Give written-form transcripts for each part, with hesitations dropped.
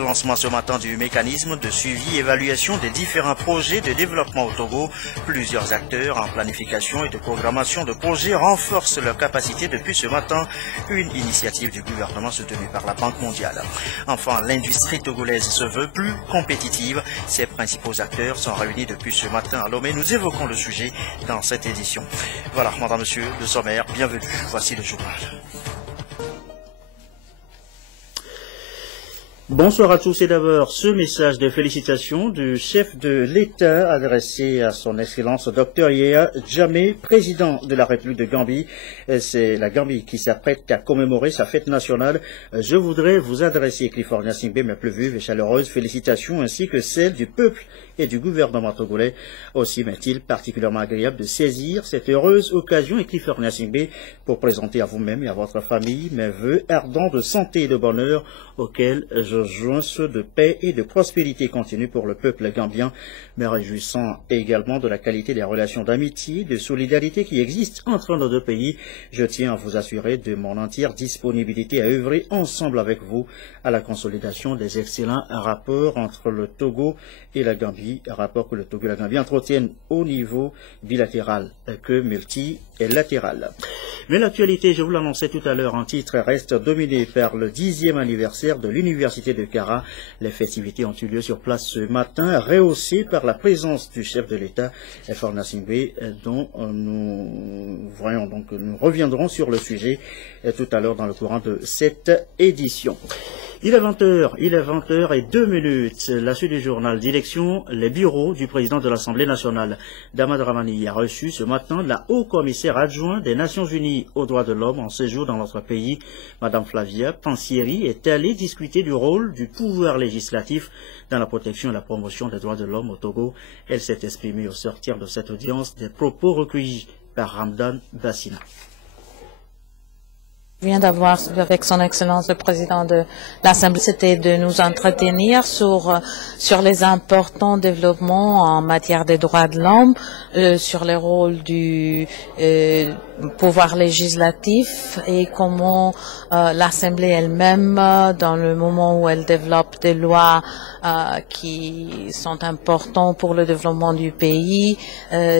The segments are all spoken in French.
Lancement ce matin du mécanisme de suivi et évaluation des différents projets de développement au Togo. Plusieurs acteurs en planification et de programmation de projets renforcent leur capacité depuis ce matin. Une initiative du gouvernement soutenue par la Banque mondiale. Enfin, l'industrie togolaise se veut plus compétitive. Ses principaux acteurs sont réunis depuis ce matin à Lomé. Nous évoquons le sujet dans cette édition. Voilà, madame, monsieur, le sommaire, bienvenue. Voici le journal. Bonsoir à tous et d'abord ce message de félicitations du chef de l'État adressé à son Excellence Dr Yaya Jammeh, président de la République de Gambie. C'est la Gambie qui s'apprête à commémorer sa fête nationale. Je voudrais vous adresser, Clifford Gnassingbé, mes plus vives et chaleureuses félicitations ainsi que celles du peuple et du gouvernement togolais. Aussi m'est-il particulièrement agréable de saisir cette heureuse occasion, et Clifford Gnassingbé, pour présenter à vous-même et à votre famille mes vœux ardents de santé et de bonheur auxquels je joins ceux de paix et de prospérité continue pour le peuple gambien, me réjouissant également de la qualité des relations d'amitié, de solidarité qui existent entre nos deux pays. Je tiens à vous assurer de mon entière disponibilité à œuvrer ensemble avec vous à la consolidation des excellents rapports entre le Togo et la Gambie, rapports que le Togo et la Gambie entretiennent au niveau bilatéral que multilatéral. Mais l'actualité, je vous l'annonçais tout à l'heure en titre, reste dominée par le 10e anniversaire de l'Université de Kara. Les festivités ont eu lieu sur place ce matin, rehaussées par la présence du chef de l'État, Clifford Gnassingbé, dont nous reviendrons sur le sujet tout à l'heure dans le courant de cette édition. Il est 20h02. La suite du journal. Direction les bureaux du président de l'Assemblée nationale. Dama Dramani a reçu ce matin la haut-commissaire adjointe des Nations Unies aux droits de l'homme en séjour dans notre pays. Madame Flavia Pansieri est allée discuter du rôle du pouvoir législatif dans la protection et la promotion des droits de l'homme au Togo. Elle s'est exprimée au sortir de cette audience des propos recueillis par Ramdan Bassina. Je viens d'avoir avec son Excellence le président de l'Assemblée, c'était de nous entretenir sur les importants développements en matière des droits de l'homme, sur le rôle du pouvoir législatif et comment l'Assemblée elle-même, dans le moment où elle développe des lois qui sont importantes pour le développement du pays,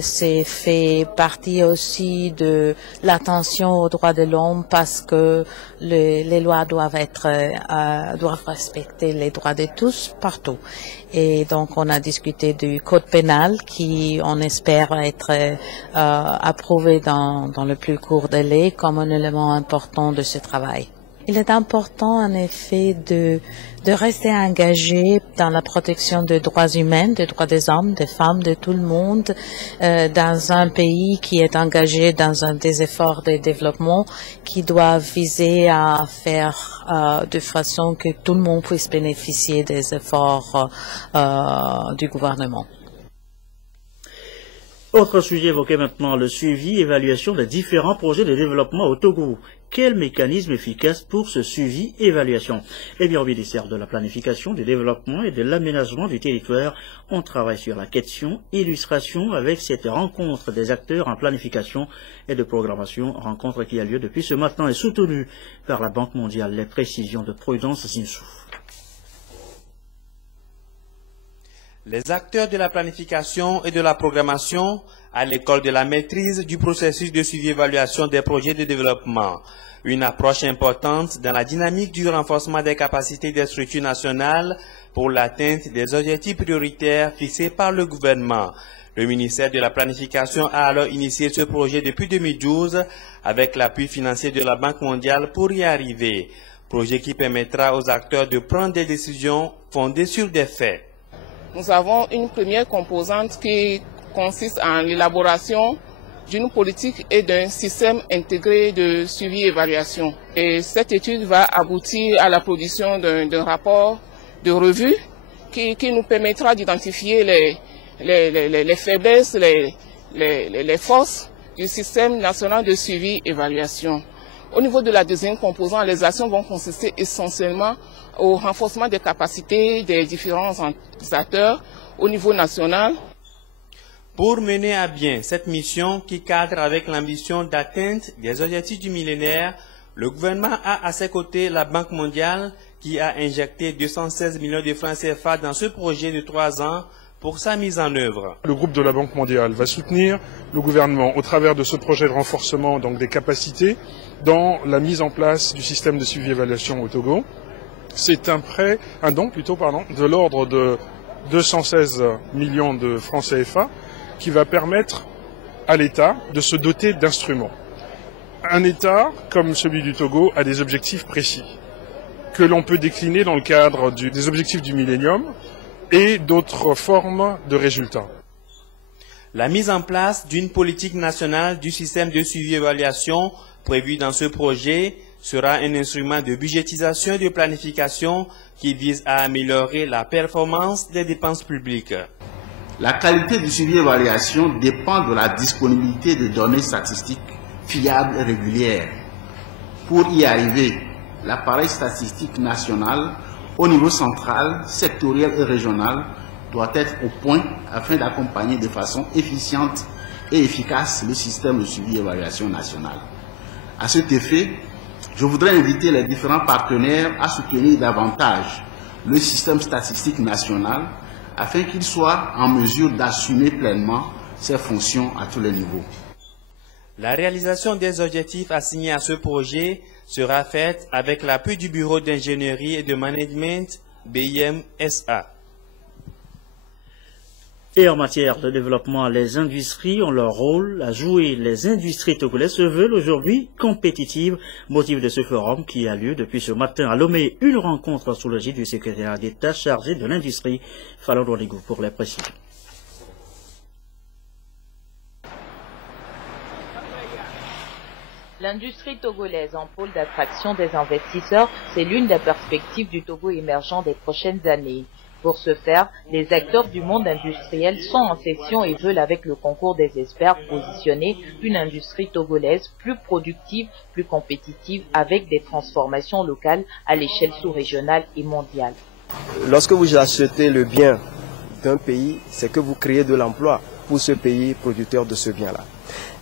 c'est fait partie aussi de l'attention aux droits de l'homme parce que les lois doivent respecter les droits de tous partout. Et donc on a discuté du code pénal qui on espère être approuvé dans le plus court délai comme un élément important de ce travail. Il est important en effet de rester engagé dans la protection des droits humains, des droits des hommes, des femmes, de tout le monde, dans un pays qui est engagé dans des efforts de développement qui doivent viser à faire de façon que tout le monde puisse bénéficier des efforts du gouvernement. Autre sujet évoqué maintenant, le suivi et évaluation des différents projets de développement au Togo. Quel mécanisme efficace pour ce suivi et évaluation? Eh bien, au ministère de la Planification, du Développement et de l'Aménagement du Territoire, on travaille sur la question illustration avec cette rencontre des acteurs en planification et de programmation, rencontre qui a lieu depuis ce matin et soutenue par la Banque mondiale. Les précisions de Prudence Zinsou. Les acteurs de la planification et de la programmation à l'école de la maîtrise du processus de suivi-évaluation des projets de développement. Une approche importante dans la dynamique du renforcement des capacités des structures nationales pour l'atteinte des objectifs prioritaires fixés par le gouvernement. Le ministère de la Planification a alors initié ce projet depuis 2012 avec l'appui financier de la Banque mondiale pour y arriver. Projet qui permettra aux acteurs de prendre des décisions fondées sur des faits. Nous avons une première composante qui consiste en l'élaboration d'une politique et d'un système intégré de suivi et évaluation. Et cette étude va aboutir à la production d'un rapport de revue qui nous permettra d'identifier les faiblesses, les forces du système national de suivi et évaluation. Au niveau de la deuxième composante, les actions vont consister essentiellement au renforcement des capacités des différents acteurs au niveau national. Pour mener à bien cette mission qui cadre avec l'ambition d'atteinte des objectifs du millénaire, le gouvernement a à ses côtés la Banque mondiale qui a injecté 216 millions de francs CFA dans ce projet de 3 ans pour sa mise en œuvre. Le groupe de la Banque mondiale va soutenir le gouvernement au travers de ce projet de renforcement donc, des capacités dans la mise en place du système de suivi et évaluation au Togo. C'est un don de l'ordre de 216 millions de francs CFA qui va permettre à l'État de se doter d'instruments. Un État, comme celui du Togo, a des objectifs précis que l'on peut décliner dans le cadre des objectifs du millénium et d'autres formes de résultats. La mise en place d'une politique nationale du système de suivi-évaluation prévue dans ce projet sera un instrument de budgétisation et de planification qui vise à améliorer la performance des dépenses publiques. La qualité du suivi-évaluation dépend de la disponibilité de données statistiques fiables et régulières. Pour y arriver, l'appareil statistique national au niveau central, sectoriel et régional doit être au point afin d'accompagner de façon efficiente et efficace le système de suivi-évaluation national. À cet effet, je voudrais inviter les différents partenaires à soutenir davantage le système statistique national afin qu'il soit en mesure d'assumer pleinement ses fonctions à tous les niveaux. La réalisation des objectifs assignés à ce projet sera faite avec l'appui du Bureau d'ingénierie et de management BIM-SA. Et en matière de développement, les industries ont leur rôle à jouer. Les industries togolaises se veulent aujourd'hui compétitives. Motif de ce forum qui a lieu depuis ce matin à Lomé, une rencontre sous l'égide du secrétaire d'État chargé de l'industrie. Fallon Rodrigo pour les précisions. L'industrie togolaise en pôle d'attraction des investisseurs, c'est l'une des perspectives du Togo émergent des prochaines années. Pour ce faire, les acteurs du monde industriel sont en session et veulent, avec le concours des experts, positionner une industrie togolaise plus productive, plus compétitive, avec des transformations locales à l'échelle sous-régionale et mondiale. Lorsque vous achetez le bien d'un pays, c'est que vous créez de l'emploi pour ce pays producteur de ce bien-là.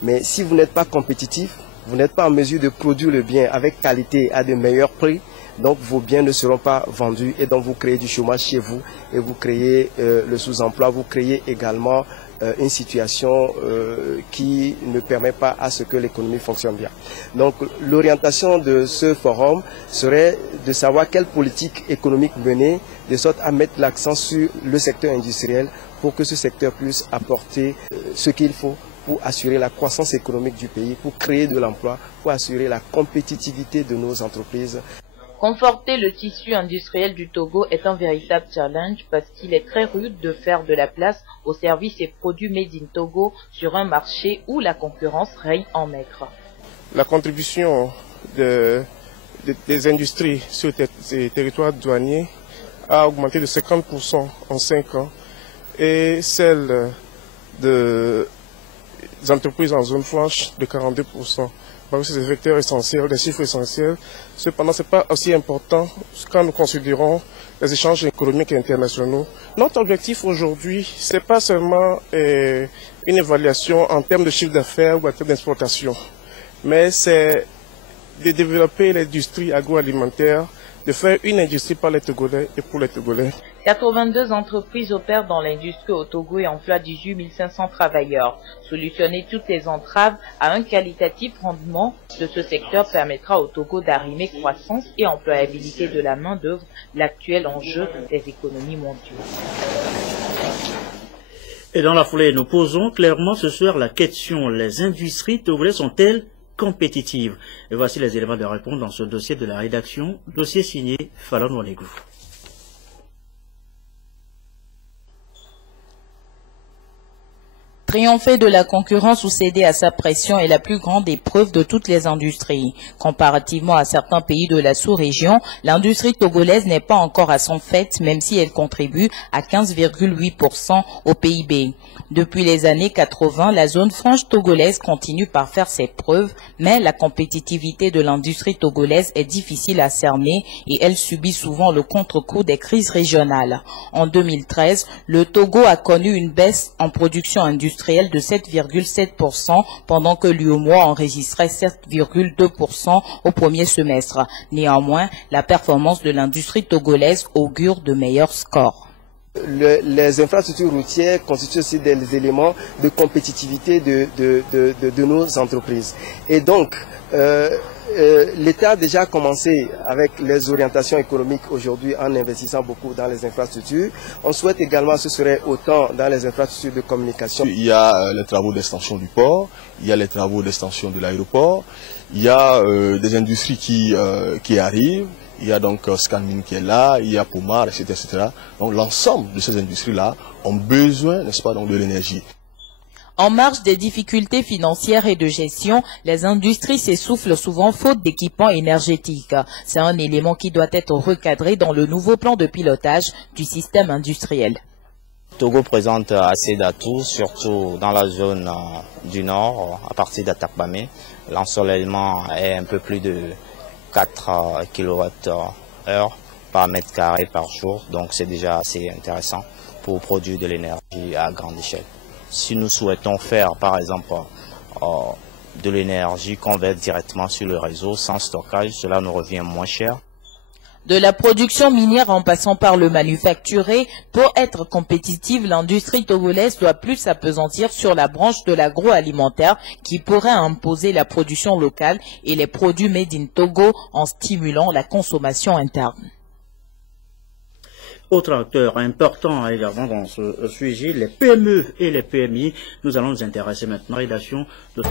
Mais si vous n'êtes pas compétitif, vous n'êtes pas en mesure de produire le bien avec qualité à de meilleurs prix, donc vos biens ne seront pas vendus et donc vous créez du chômage chez vous et vous créez le sous-emploi, vous créez également une situation qui ne permet pas à ce que l'économie fonctionne bien. Donc l'orientation de ce forum serait de savoir quelle politique économique mener de sorte à mettre l'accent sur le secteur industriel pour que ce secteur puisse apporter ce qu'il faut pour assurer la croissance économique du pays, pour créer de l'emploi, pour assurer la compétitivité de nos entreprises. Conforter le tissu industriel du Togo est un véritable challenge parce qu'il est très rude de faire de la place aux services et produits made in Togo sur un marché où la concurrence règne en maître. La contribution des industries sur ces territoires douaniers a augmenté de 50% en 5 ans et celle des entreprises en zone franche de 42%. Parmi ces vecteurs essentiels, des chiffres essentiels. Cependant, ce n'est pas aussi important quand nous considérons les échanges économiques internationaux. Notre objectif aujourd'hui, ce n'est pas seulement une évaluation en termes de chiffre d'affaires ou en termes d'exportation, mais c'est de développer l'industrie agroalimentaire, de faire une industrie par les Togolais et pour les Togolais. 82 entreprises opèrent dans l'industrie au Togo et emploient 18 500 travailleurs. Solutionner toutes les entraves à un qualitatif rendement de ce secteur permettra au Togo d'arrimer croissance et employabilité de la main-d'œuvre, l'actuel enjeu des économies mondiales. Et dans la foulée, nous posons clairement ce soir la question: les industries togolaises sont-elles compétitives? Et voici les éléments de réponse dans ce dossier de la rédaction, dossier signé Fallon Rodrigo. Triompher de la concurrence ou céder à sa pression est la plus grande épreuve de toutes les industries. Comparativement à certains pays de la sous-région, l'industrie togolaise n'est pas encore à son fait, même si elle contribue à 15,8% au PIB. Depuis les années 80, la zone franche togolaise continue par faire ses preuves, mais la compétitivité de l'industrie togolaise est difficile à cerner et elle subit souvent le contre-coup des crises régionales. En 2013, le Togo a connu une baisse en production industrielle industrielle de 7,7%, pendant que l'UEMOA enregistrait 7,2% au premier semestre. Néanmoins, la performance de l'industrie togolaise augure de meilleurs scores. Les infrastructures routières constituent aussi des éléments de compétitivité de nos entreprises. Et donc, l'État a déjà commencé avec les orientations économiques aujourd'hui en investissant beaucoup dans les infrastructures. On souhaite également, ce serait autant dans les infrastructures de communication. Il y a les travaux d'extension du port, il y a les travaux d'extension de l'aéroport, il y a des industries qui arrivent. Il y a donc Scanmin qui est là, il y a Pomar, etc., etc. Donc l'ensemble de ces industries-là ont besoin, n'est-ce pas, donc de l'énergie. En marge des difficultés financières et de gestion, les industries s'essoufflent souvent faute d'équipements énergétiques. C'est un élément qui doit être recadré dans le nouveau plan de pilotage du système industriel. Togo présente assez d'atouts, surtout dans la zone du nord, à partir d'Atakpamé. L'ensoleillement est un peu plus de 4 kWh par mètre carré par jour, donc c'est déjà assez intéressant pour produire de l'énergie à grande échelle. Si nous souhaitons faire par exemple de l'énergie qu'on verse directement sur le réseau sans stockage, cela nous revient moins cher. De la production minière en passant par le manufacturé, pour être compétitive, l'industrie togolaise doit plus s'appesantir sur la branche de l'agroalimentaire qui pourrait imposer la production locale et les produits made in Togo en stimulant la consommation interne. Autre acteur important également dans ce sujet, les PME et les PMI. Nous allons nous intéresser maintenant à la rédaction de